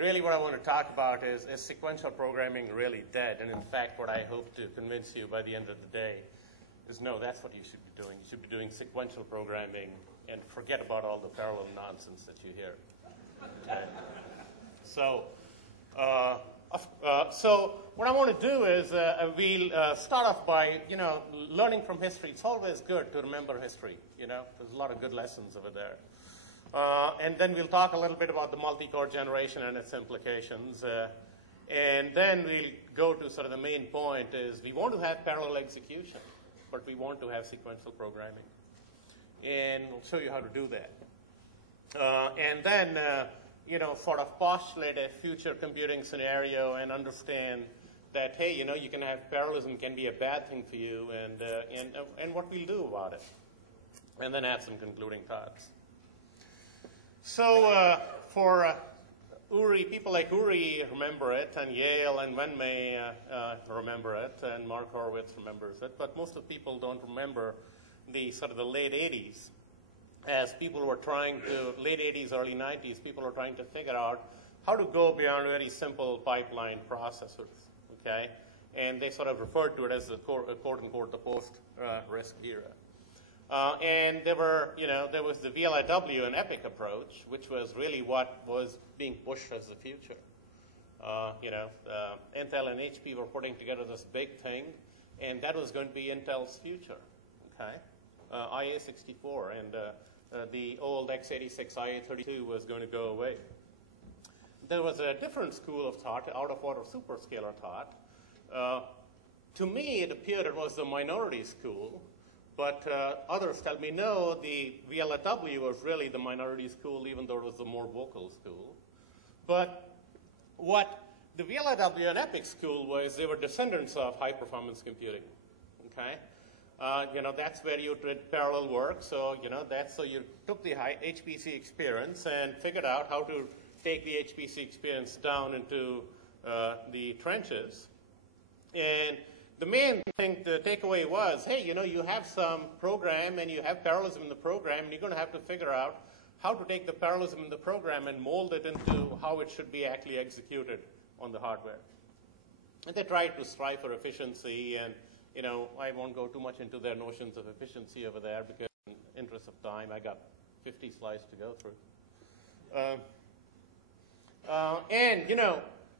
really what I want to talk about is sequential programming really dead? And in fact, what I hope to convince you by the end of the day is no, that's what you should be doing. You should be doing sequential programming and forget about all the parallel nonsense that you hear. Okay? So what I want to do is we'll start off by, learning from history. It's always good to remember history. There's a lot of good lessons over there. And then we'll talk a little bit about the multi-core generation and its implications. And then we'll go to sort of the main point is we want to have parallel execution, but we want to have sequential programming. And we'll show you how to do that. And then, sort of postulate a future computing scenario and understand that, hey, you can have parallelism can be a bad thing for you and what we'll do about it. And then add some concluding thoughts. So for Uri, people like Uri remember it, and Yale and Wenmei remember it, and Mark Horowitz remembers it, but most of the people don't remember the sort of the late 80s, as people were trying to, late 80s, early 90s, people were trying to figure out how to go beyond very simple pipeline processors, okay? And they sort of referred to it as the quote-unquote the post-RISC era. And there was the VLIW and EPIC approach, which was really what was being pushed as the future. Intel and HP were putting together this big thing, and that was going to be Intel's future, okay? IA64 and the old x86 IA32 was going to go away. There was a different school of thought, out-of-order superscalar thought. To me, it appeared it was the minority school. But others tell me, no, the VLIW was really the minority school, even though it was the more vocal school. But what the VLIW and EPIC school was, they were descendants of high-performance computing, okay? That's where you did parallel work. So, so you took the HPC experience and figured out how to take the HPC experience down into the trenches. And the main thing, the takeaway was, hey, you have some program and you have parallelism in the program, and you're going to have to figure out how to take the parallelism in the program and mold it into how it should be actually executed on the hardware. And they tried to strive for efficiency, and I won't go too much into their notions of efficiency over there because in the interest of time, I got 50 slides to go through.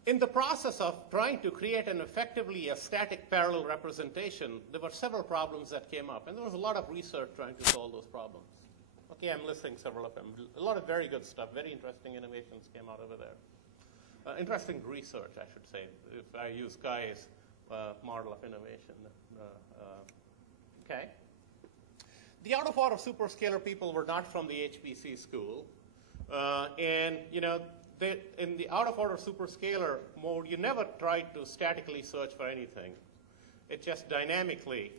In the process of trying to create an effectively a static parallel representation, there were several problems that came up, and there was a lot of research trying to solve those problems. Okay, I'm listing several of them. A lot of very good stuff, very interesting innovations came out over there. Interesting research, I should say, if I use Guy's model of innovation. Okay. The out-of-order superscalar people were not from the HPC school, in the out-of-order superscalar mode, you never tried to statically search for anything. It just dynamically,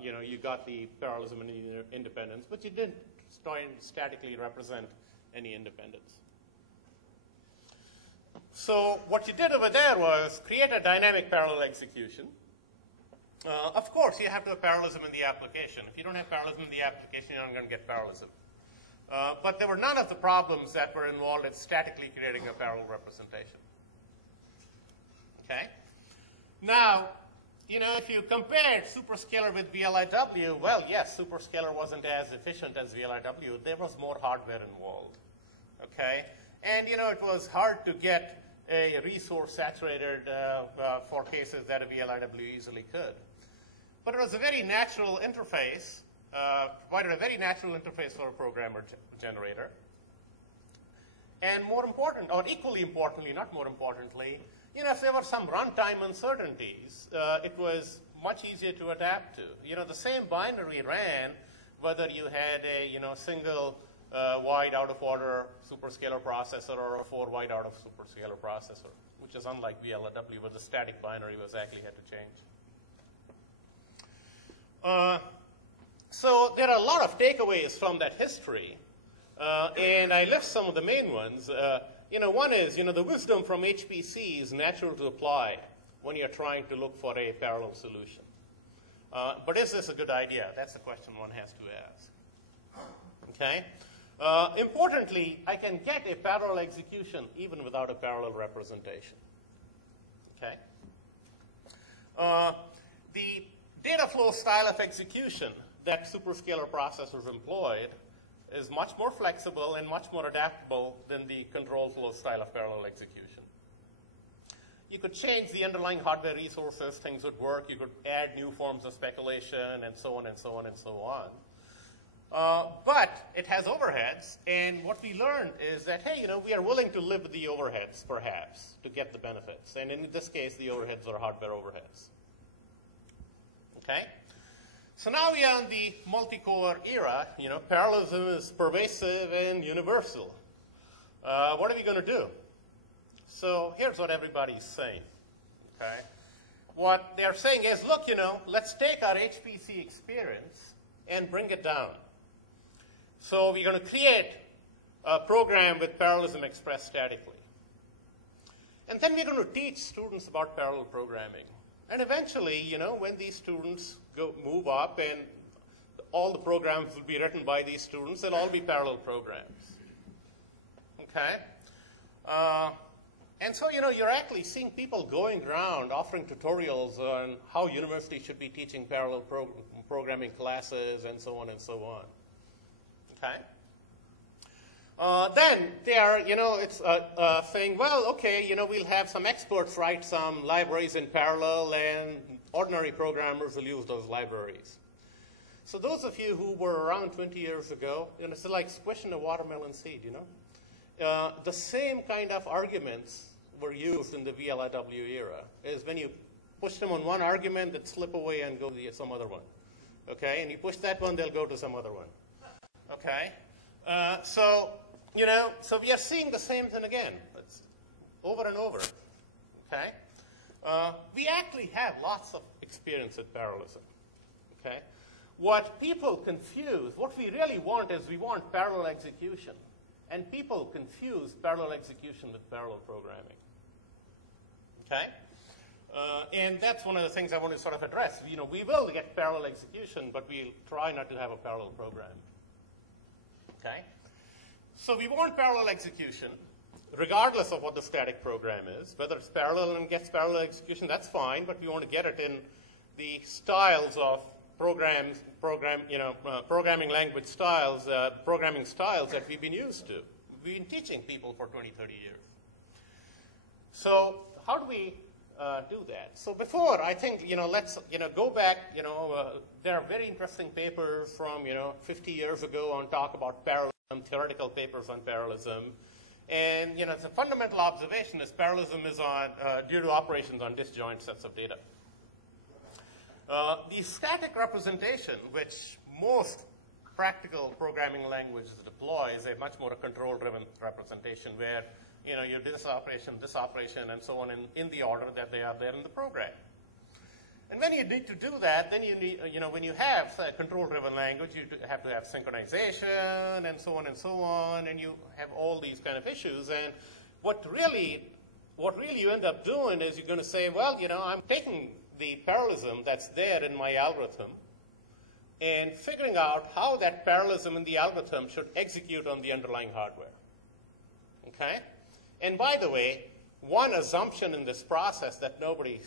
you got the parallelism and independence, but you didn't try and statically represent any independence. So what you did over there was create a dynamic parallel execution. Of course, you have to have parallelism in the application. If you don't have parallelism in the application, you're not going to get parallelism. But there were none of the problems that were involved in statically creating a parallel representation. Okay? Now, if you compared superscalar with VLIW, well, yes, superscalar wasn't as efficient as VLIW. There was more hardware involved. Okay? And, it was hard to get a resource saturated for cases that a VLIW easily could. But it was a very natural interface. Provided a very natural interface for a programmer generator. And more important, or equally importantly, not more importantly, if there were some runtime uncertainties, it was much easier to adapt to. The same binary ran whether you had a single wide out-of-order superscalar processor or a 4 wide out-of-superscalar processor, which is unlike VLIW, where the static binary was actually had to change. So there are a lot of takeaways from that history, and I list some of the main ones. One is, the wisdom from HPC is natural to apply when you're trying to look for a parallel solution. But is this a good idea? That's the question one has to ask. Okay? Importantly, I can get a parallel execution even without a parallel representation. Okay? The data flow style of execution that superscalar processors employed is much more flexible and much more adaptable than the control flow style of parallel execution. You could change the underlying hardware resources, things would work. You could add new forms of speculation and so on and so on and so on. But it has overheads, and what we learned is that, hey, we are willing to live with the overheads, perhaps, to get the benefits. And in this case, the overheads are hardware overheads. Okay? So now we are in the multi-core era. Parallelism is pervasive and universal. What are we going to do? So here's what everybody's saying. Okay? What they're saying is, look, let's take our HPC experience and bring it down. So we're going to create a program with parallelism expressed statically. And then we're going to teach students about parallel programming. And eventually, when these students move up and all the programs will be written by these students, they'll all be parallel programs. Okay? And so, you're actually seeing people going around offering tutorials on how universities should be teaching parallel programming classes and so on and so on. Okay? Then they are, it's saying, well, okay, we'll have some experts write some libraries in parallel, and ordinary programmers will use those libraries. So those of you who were around 20 years ago, it's like squishing a watermelon seed, the same kind of arguments were used in the VLIW era. Is when you push them on one argument, they'd slip away and go to some other one. Okay? And you push that one, they'll go to some other one. Okay? So we are seeing the same thing again. It's over and over. Okay? We actually have lots of experience with parallelism. Okay? What people confuse, what we really want is we want parallel execution. And people confuse parallel execution with parallel programming. Okay? And that's one of the things I want to sort of address. We will get parallel execution, but we'll try not to have a parallel program. Okay? So we want parallel execution, regardless of what the static program is. Whether it's parallel and gets parallel execution, that's fine, but we want to get it in the styles of programming language styles, programming styles that we've been used to. We've been teaching people for 20, 30 years. So how do we do that? So before, I think, let's, go back, there are very interesting papers from, 50 years ago on talk about parallelism, theoretical papers on parallelism. And, the fundamental observation is parallelism is on, due to operations on disjoint sets of data. The static representation, which most practical programming languages deploy, is a much more control-driven representation where you do this operation, and so on in the order that they are there in the program. And when you need to do that, then you need, when you have a control-driven language, you have to have synchronization and so on, and you have all these kind of issues. And what really you end up doing is you're going to say, well, I'm taking the parallelism that's there in my algorithm and figuring out how that parallelism in the algorithm should execute on the underlying hardware. Okay? And by the way, one assumption in this process that nobody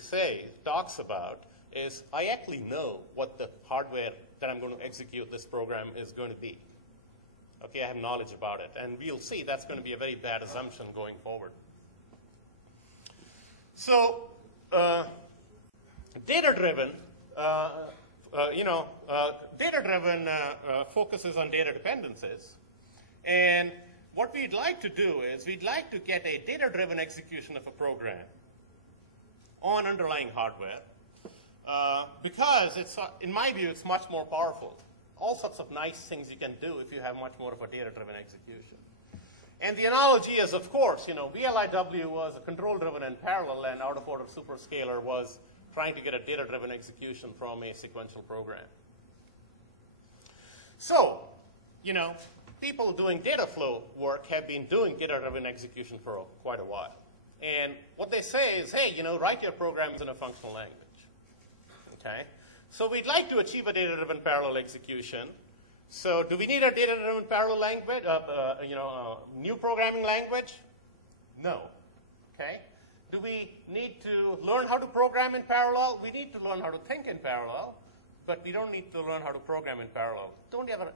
talks about is I actually know what the hardware that I'm going to execute this program is going to be. Okay, I have knowledge about it. And we'll see that's going to be a very bad assumption going forward. So, data-driven, data-driven focuses on data dependencies. And what we'd like to do is we'd like to get a data-driven execution of a program on underlying hardware because it's, in my view, it's much more powerful. All sorts of nice things you can do if you have much more of a data-driven execution. And the analogy is, of course, VLIW was a control-driven and parallel, and out-of-order superscalar was trying to get a data-driven execution from a sequential program. So, people doing data flow work have been doing data-driven execution for quite a while. And what they say is, hey, write your programs in a functional language. Okay? So we'd like to achieve a data-driven parallel execution. So do we need a data-driven parallel language, new programming language? No. Okay. Do we need to learn how to program in parallel? We need to learn how to think in parallel, but we don't need to learn how to program in parallel. Don't ever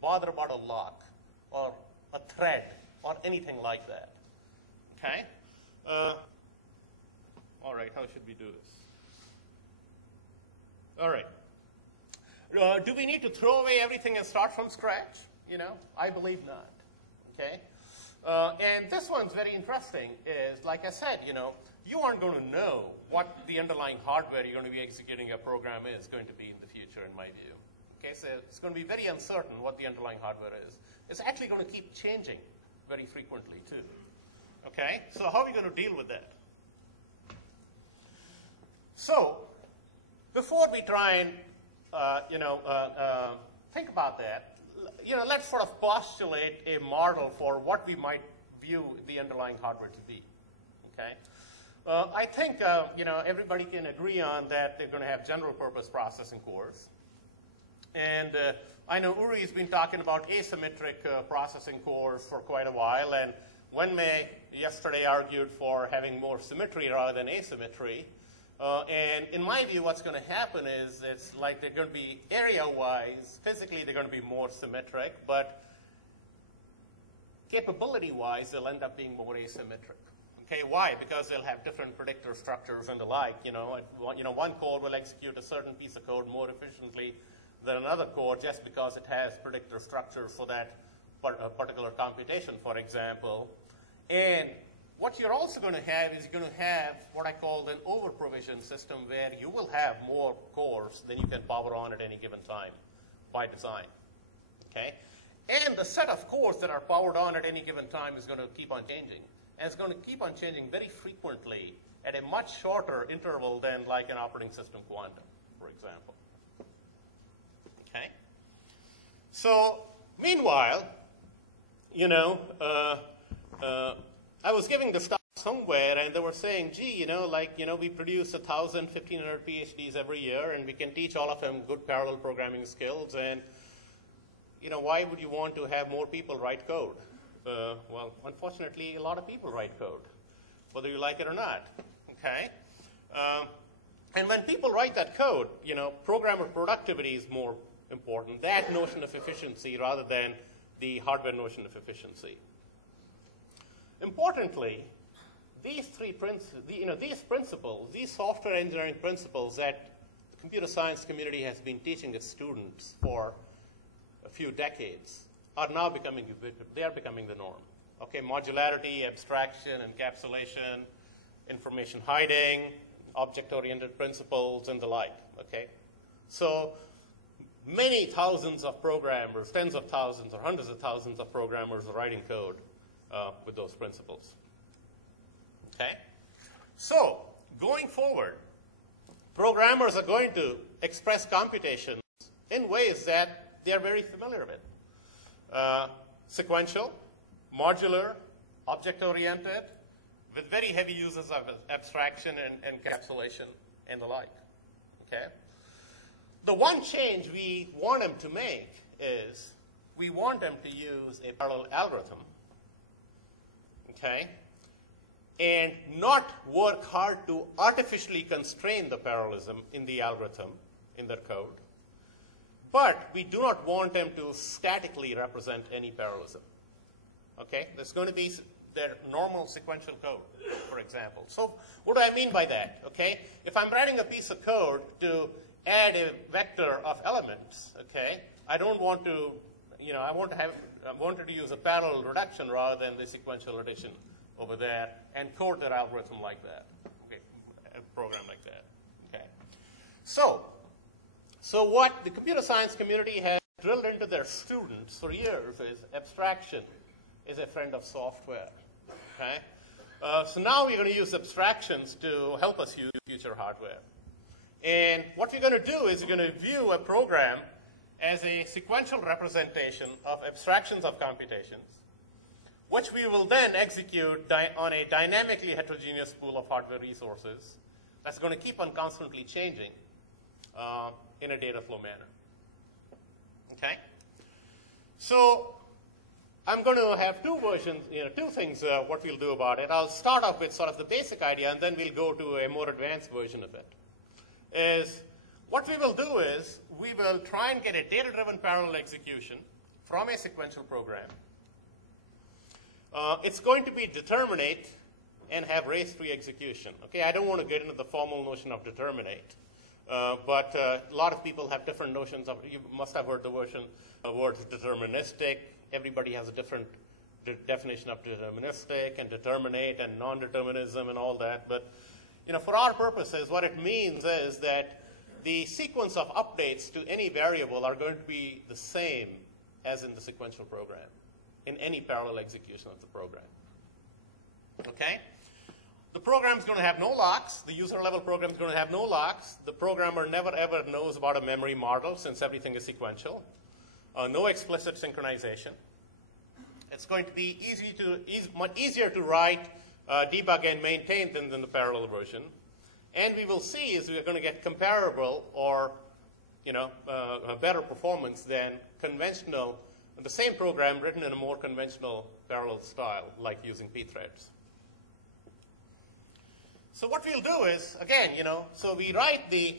bother about a lock or a thread or anything like that. Okay? All right, how should we do this? All right. Do we need to throw away everything and start from scratch? You know, I believe not. Okay? And this one's very interesting is, like I said, you know, you aren't going to know what the underlying hardware you're going to be executing a program is going to be in the future, in my view. Okay, so it's going to be very uncertain what the underlying hardware is. It's actually going to keep changing very frequently, too. Okay, so how are we going to deal with that? So, before we try and, think about that, you know, let's sort of postulate a model for what we might view the underlying hardware to be. Okay, I think everybody can agree on that they're going to have general-purpose processing cores, and I know Uri's been talking about asymmetric processing cores for quite a while, and Wenmei yesterday argued for having more symmetry rather than asymmetry. And in my view, what's going to happen is it's like they're going to be area-wise, physically they're going to be more symmetric, but capability-wise, they'll end up being more asymmetric. Okay, why? Because they'll have different predictor structures and the like. One core will execute a certain piece of code more efficiently than another core just because it has predictor structures for that particular computation, for example. And what you're also going to have is you're going to have what I call an over-provisioned system where you will have more cores than you can power on at any given time by design. Okay? And the set of cores that are powered on at any given time is going to keep on changing. And it's going to keep on changing very frequently at a much shorter interval than like an operating system quantum, for example. Okay? So, meanwhile, I was giving this talk somewhere, and they were saying, gee, we produce 1,000, 1,500 PhDs every year, and we can teach all of them good parallel programming skills, and, why would you want to have more people write code? Well, unfortunately, a lot of people write code, whether you like it or not, okay? And when people write that code, programmer productivity is more important, that notion of efficiency rather than the hardware notion of efficiency. Importantly, these principles, these software engineering principles that the computer science community has been teaching its students for a few decades are now becoming ubiquitous. They are becoming the norm. Okay, modularity, abstraction, encapsulation, information hiding, object-oriented principles, and the like. Okay, so many thousands of programmers, tens of thousands or hundreds of thousands of programmers are writing code with those principles. Okay? So, going forward, programmers are going to express computations in ways that they are very familiar with. Sequential, modular, object-oriented, with very heavy uses of abstraction and encapsulation and the like. Okay? The one change we want them to make is we want them to use a parallel algorithm, okay, and not work hard to artificially constrain the parallelism in the algorithm, in their code. But we do not want them to statically represent any parallelism. Okay? There's going to be their normal sequential code, for example. So what do I mean by that? Okay? If I'm writing a piece of code to add a vector of elements, okay, I don't want to, I wanted to use a parallel reduction rather than the sequential addition over there and code their algorithm like that, okay, a program like that, okay. So what the computer science community has drilled into their students for years is abstraction is a friend of software, okay. So now we're going to use abstractions to help us use future hardware. And what we're going to do is we're going to view a program as a sequential representation of abstractions of computations, which we will then execute on a dynamically heterogeneous pool of hardware resources that's going to keep on constantly changing in a data flow manner. Okay? So I'm going to have two versions, two things what we'll do about it. I'll start off with sort of the basic idea, and then we'll go to a more advanced version of it. What we will do is we will try and get a data-driven parallel execution from a sequential program. It's going to be determinate and have race-free execution. Okay, I don't want to get into the formal notion of determinate, but a lot of people have different notions of. You must have heard the word deterministic. Everybody has a different definition of deterministic and determinate and non-determinism and all that. But for our purposes, what it means is that the sequence of updates to any variable are going to be the same as in the sequential program, in any parallel execution of the program. Okay? The program is going to have no locks. The user-level program is going to have no locks. The programmer never, ever knows about a memory model since everything is sequential. No explicit synchronization. It's going to be much easier to write, debug, and maintain than the parallel version. And we will see is we're going to get comparable or a better performance than conventional, the same program written in a more conventional parallel style, like using pthreads. So what we'll do is, again, so we write the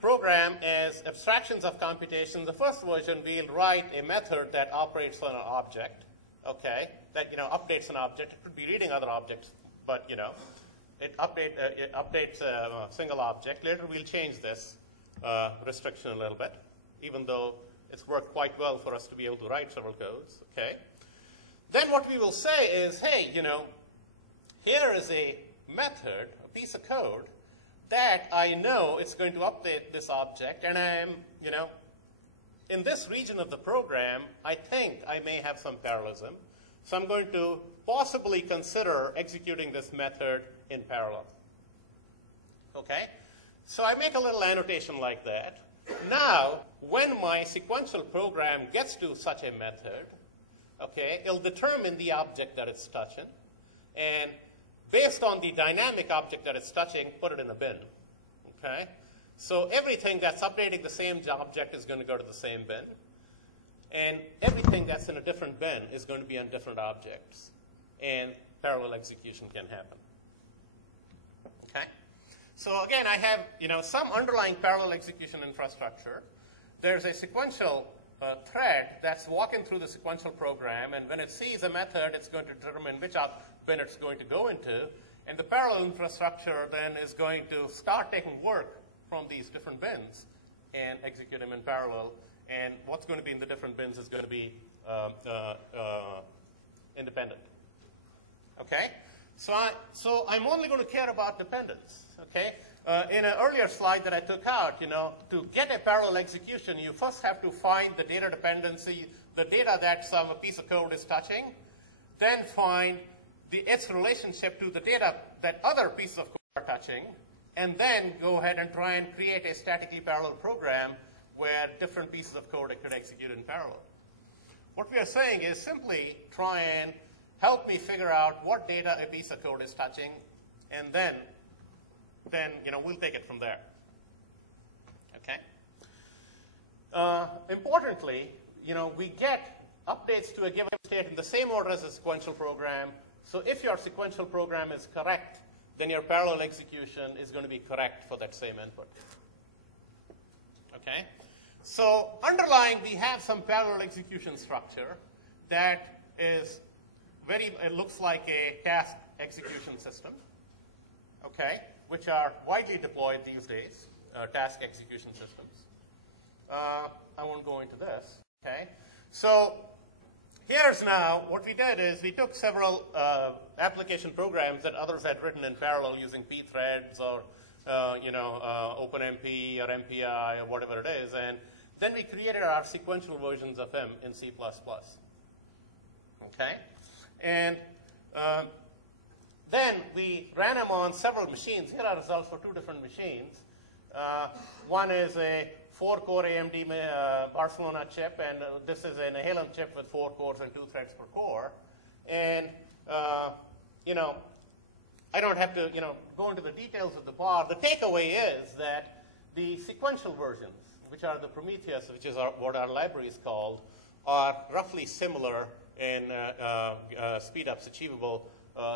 program as abstractions of computation. The first version, we'll write a method that operates on an object, okay, that updates an object. It could be reading other objects, but it updates a single object. Later we'll change this restriction a little bit, even though it's worked quite well for us to be able to write several codes, okay. Then what we will say is, hey, here is a method, a piece of code, that I know it's going to update this object, and I'm, in this region of the program, I think I may have some parallelism. So I'm going to possibly consider executing this method in parallel. Okay? So I make a little annotation like that. Now, when my sequential program gets to such a method, okay, it'll determine the object that it's touching, and based on the dynamic object that it's touching, put it in a bin. Okay? So everything that's updating the same object is going to go to the same bin. And everything that's in a different bin is going to be on different objects. And parallel execution can happen. Okay? So again, I have some underlying parallel execution infrastructure. There's a sequential thread that's walking through the sequential program, and when it sees a method, it's going to determine which bin it's going to go into, and the parallel infrastructure then is going to start taking work from these different bins and execute them in parallel, and what's going to be in the different bins is going to be independent. Okay? So I'm only going to care about dependence. Okay? In an earlier slide that I took out, to get a parallel execution, you first have to find the data dependency, the data that some piece of code is touching, then find its relationship to the data that other pieces of code are touching, and then go ahead and try and create a statically parallel program where different pieces of code could execute in parallel. What we are saying is simply try and help me figure out what data a piece of code is touching, and then we'll take it from there. Okay? Importantly, we get updates to a given state in the same order as a sequential program. So if your sequential program is correct, then your parallel execution is going to be correct for that same input. Okay? So underlying, we have some parallel execution structure that is it looks like a task execution system, okay, which are widely deployed these days, task execution systems. I won't go into this, okay? So here's now, what we did is we took several application programs that others had written in parallel using pthreads or OpenMP or MPI or whatever it is, and then we created our sequential versions of them in C++. Okay? And then we ran them on several machines. Here are results for two different machines. One is a 4-core AMD Barcelona chip, and this is an Halem chip with 4 cores and 2 threads per core. And I don't have to go into the details of the bar. The takeaway is that the sequential versions, which are the Prometheus, which is what our library is called, are roughly similar in speed-ups achievable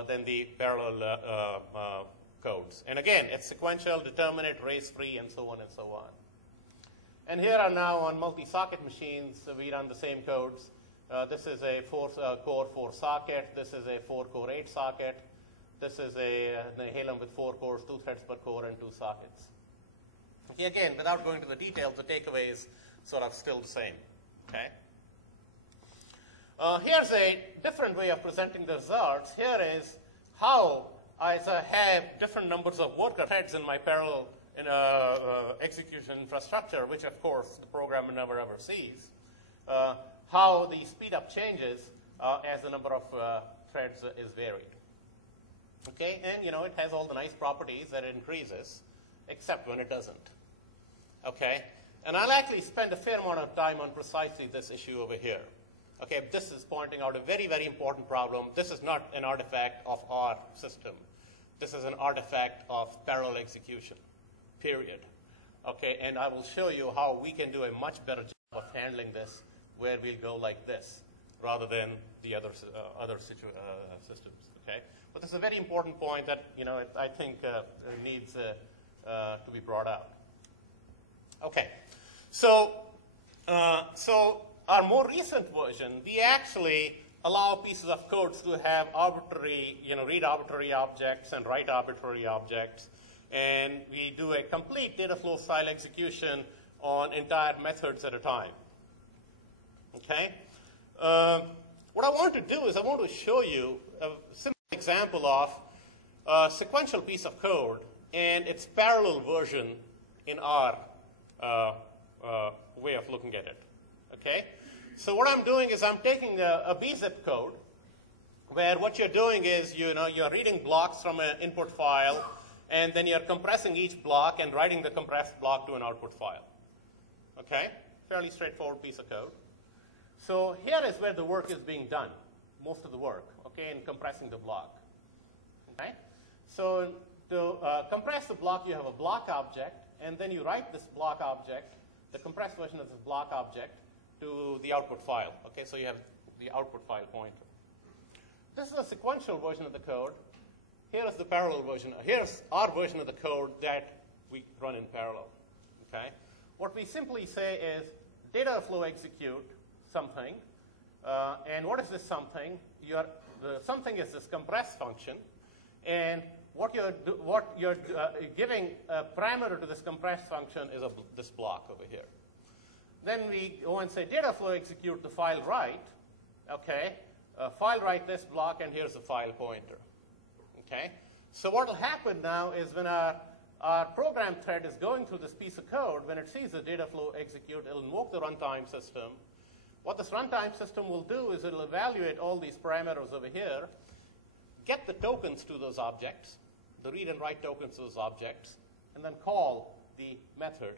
than the parallel codes. And again, it's sequential, determinate, race-free, and so on and so on. And here are now on multi-socket machines, we run the same codes. This is a 4-core 4-socket. This is a 4-core 8-socket. This is a Halem with 4 cores, 2 threads per core, and 2 sockets. Okay, again, without going to the details, the takeaway is sort of still the same. Okay. Here's a different way of presenting the results. Here is how, as I have different numbers of worker threads in my parallel execution infrastructure, which of course the programmer never ever sees, how the speed up changes as the number of threads is varied. Okay, and it has all the nice properties that it increases, except when it doesn't. Okay, and I'll actually spend a fair amount of time on precisely this issue over here. Okay, this is pointing out a very, very important problem. This is not an artifact of our system. This is an artifact of parallel execution, period. Okay, and I will show you how we can do a much better job of handling this, where we'll go like this, rather than the other systems. Okay, but this is a very important point that I think needs to be brought out. Okay, so our more recent version, we actually allow pieces of codes to have arbitrary, read arbitrary objects and write arbitrary objects. And we do a complete data flow style execution on entire methods at a time. Okay? What I want to do is I want to show you a simple example of a sequential piece of code and its parallel version in our way of looking at it. Okay? So what I'm doing is I'm taking a bzip code where what you're doing is you're reading blocks from an input file, and then you're compressing each block and writing the compressed block to an output file. Okay? Fairly straightforward piece of code. So here is where the work is being done, most of the work, okay, in compressing the block. Okay? So to compress the block, you have a block object, and then you write this block object, the compressed version of this block object, to the output file. Okay, so you have the output file pointer. This is a sequential version of the code. Here is the parallel version. Here's our version of the code that we run in parallel. Okay, what we simply say is data flow execute something, and what is this something? The something is this compress function, and what you're giving a parameter to this compress function is this block over here. Then we go and say data flow execute the file write. Okay, file write this block, and here's the file pointer. Okay, so what will happen now is when our program thread is going through this piece of code, when it sees the data flow execute, it'll invoke the runtime system. What this runtime system will do is it'll evaluate all these parameters over here, get the tokens to those objects, the read and write tokens to those objects, and then call the method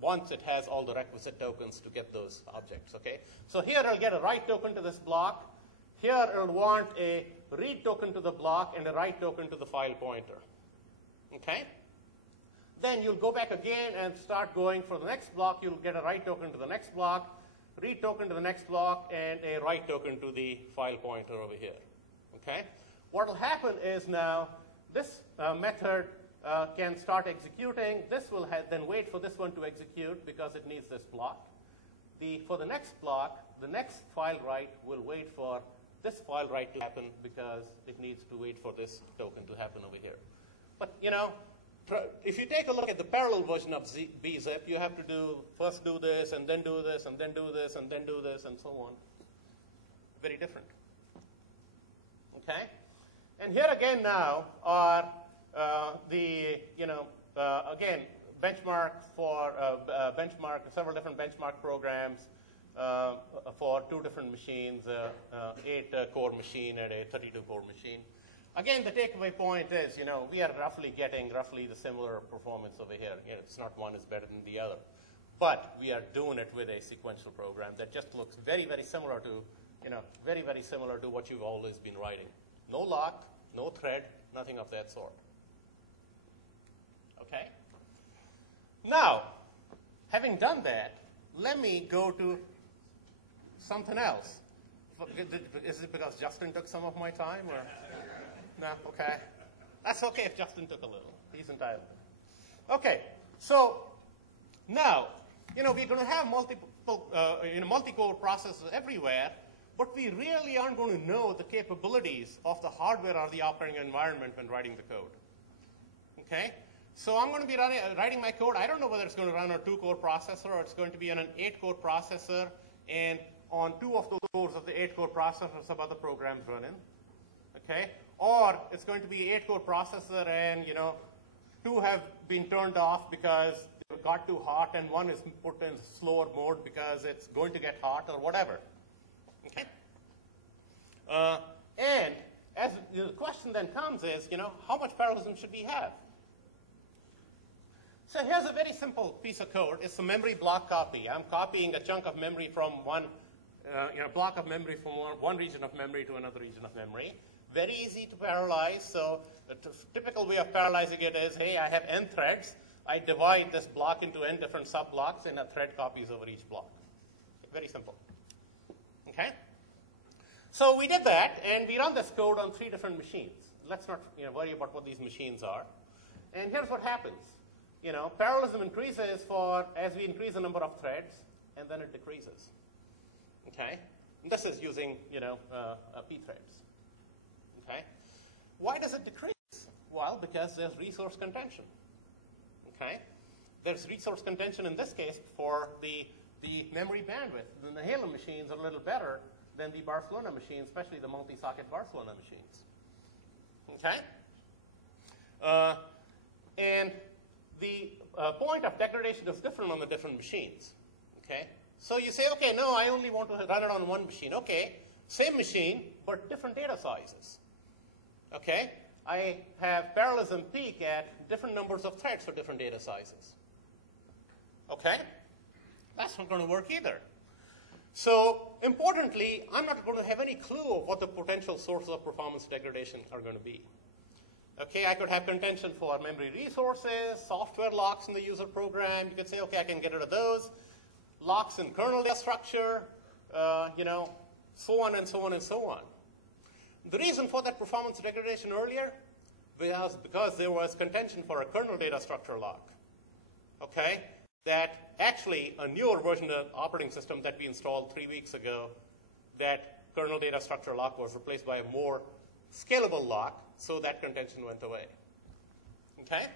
once it has all the requisite tokens to get those objects. Okay, so here it'll get a write token to this block. Here it'll want a read token to the block and a write token to the file pointer. Okay, then you'll go back again and start going for the next block. You'll get a write token to the next block, read token to the next block, and a write token to the file pointer over here. Okay, what will happen is now this method can start executing. This will then wait for this one to execute because it needs this block. For the next block, the next file write will wait for this file write to happen because it needs to wait for this token to happen over here. But if you take a look at the parallel version of bzip, you have to first do this, and then do this, and then do this, and then do this, and so on. Very different. Okay, and here again now are again benchmarks for several different benchmark programs for 2 different machines, 8-core machine and a 32-core machine. Again, the takeaway point is, we are getting roughly the similar performance over here. It's not one is better than the other, but we are doing it with a sequential program that just looks very, very similar to, very, very similar to what you've always been writing. No lock, no thread, nothing of that sort. Okay. Now, having done that, let me go to something else. Is it because Justin took some of my time? Or? No? Okay. That's okay if Justin took a little. He's entitled. Okay. So now, we're going to have multi-core processors everywhere, but we really aren't going to know the capabilities of the hardware or the operating environment when writing the code. Okay? So I'm going to be writing my code. I don't know whether it's going to run on a 2-core processor or it's going to be on an 8-core processor, and on 2 of those cores of the 8-core processor, some other programs run in. Okay? Or it's going to be an 8-core processor and, 2 have been turned off because they got too hot, and 1 is put in slower mode because it's going to get hot or whatever. Okay? And as the question then comes is, how much parallelism should we have? So here's a very simple piece of code. It's a memory block copy. I'm copying a chunk of memory from one block of memory from one region of memory to another region of memory. Very easy to parallelize. So the typical way of parallelizing it is, hey, I have n threads. I divide this block into n different sub-blocks, and a thread copies over each block. Very simple. Okay? So we did that, and we run this code on 3 different machines. Let's not worry about what these machines are. And here's what happens. Parallelism increases as we increase the number of threads, and then it decreases. Okay? And this is using, p threads. Okay? Why does it decrease? Well, because there's resource contention. Okay? There's resource contention in this case for the memory bandwidth. The Halo machines are a little better than the Barcelona machines, especially the multi-socket Barcelona machines. Okay? And the point of degradation is different on the different machines. Okay? So you say, okay, no, I only want to run it on one machine. Okay, same machine, but different data sizes. Okay? I have parallelism peak at different numbers of threads for different data sizes. Okay? That's not going to work either. So importantly, I'm not going to have any clue of what the potential sources of performance degradation are going to be. Okay, I could have contention for memory resources, software locks in the user program. You could say, okay, I can get rid of those. Locks in kernel data structure, so on and so on and so on. The reason for that performance degradation earlier was because there was contention for a kernel data structure lock. Okay, that actually a newer version of the operating system that we installed 3 weeks ago, that kernel data structure lock was replaced by a more scalable lock, so that contention went away. Okay?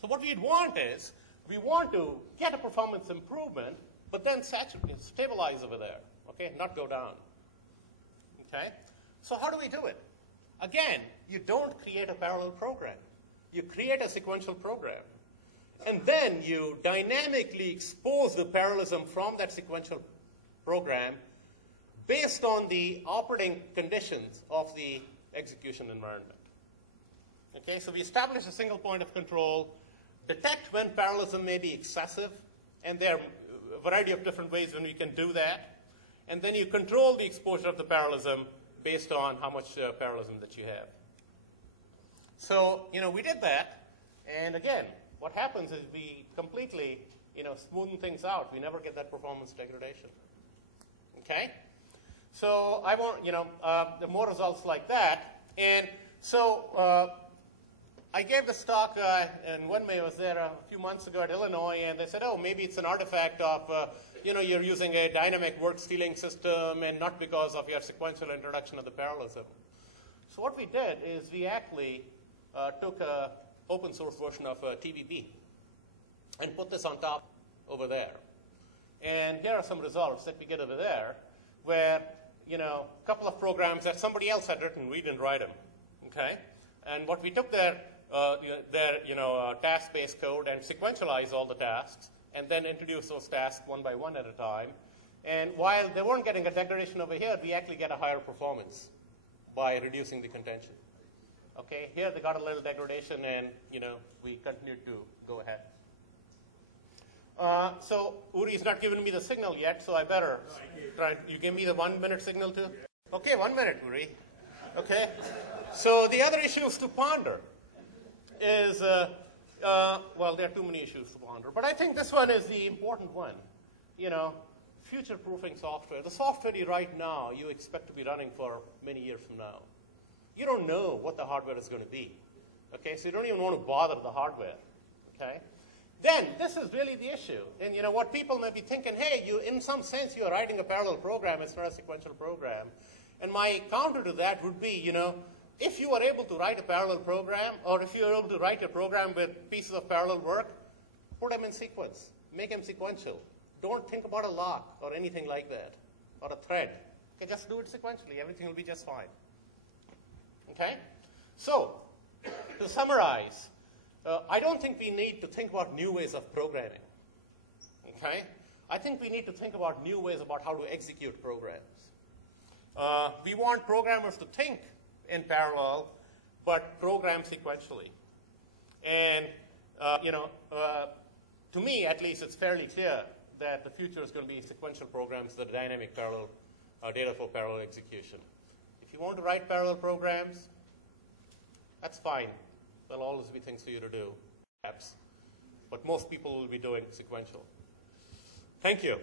So what we'd want is, we want to get a performance improvement, but then stabilize over there, okay, not go down. Okay? So how do we do it? Again, you don't create a parallel program. You create a sequential program. And then you dynamically expose the parallelism from that sequential program based on the operating conditions of the execution environment. Okay, so we establish a single point of control, detect when parallelism may be excessive, and there are a variety of different ways when we can do that. And then you control the exposure of the parallelism based on how much parallelism that you have. So, we did that, and again, what happens is we completely, smoothen things out. We never get that performance degradation. Okay? So I want, the more results like that. And so I gave this talk, and Wenmei was there a few months ago at Illinois, and they said, oh, maybe it's an artifact of, you're using a dynamic work stealing system and not because of your sequential introduction of the parallelism. So what we did is we actually took an open source version of TBP and put this on top over there. And here are some results that we get over there where, a couple of programs that somebody else had written, we didn't write them, okay? And what we took their task-based code and sequentialized all the tasks and then introduced those tasks one by one at a time. And while they weren't getting a degradation over here, we actually get a higher performance by reducing the contention. Okay, here they got a little degradation and, we continued to go ahead. So Uri's not giving me the signal yet, so I better try. You give me the 1 minute signal too? Okay, 1 minute, Uri. Okay. So the other issues to ponder is, well, there are too many issues to ponder, but I think this one is the important one. future-proofing software. The software you write now, you expect to be running for many years from now. You don't know what the hardware is going to be. Okay, so you don't even want to bother the hardware. Okay? Then this is really the issue. And you know what people may be thinking, hey, in some sense you are writing a parallel program, it's not a sequential program. And my counter to that would be, you know, if you are able to write a parallel program, or if you are able to write a program with pieces of parallel work, put them in sequence. Make them sequential. Don't think about a lock or anything like that, or a thread. Okay, just do it sequentially. Everything will be just fine. Okay? So, to summarize, I don't think we need to think about new ways of programming. Okay? I think we need to think about new ways about how to execute programs. We want programmers to think in parallel, but program sequentially. And, you know, to me, at least, it's fairly clear that the future is going to be sequential programs that are dynamic parallel data for parallel execution. If you want to write parallel programs, that's fine. There'll always be things for you to do, perhaps. But most people will be doing sequential. Thank you.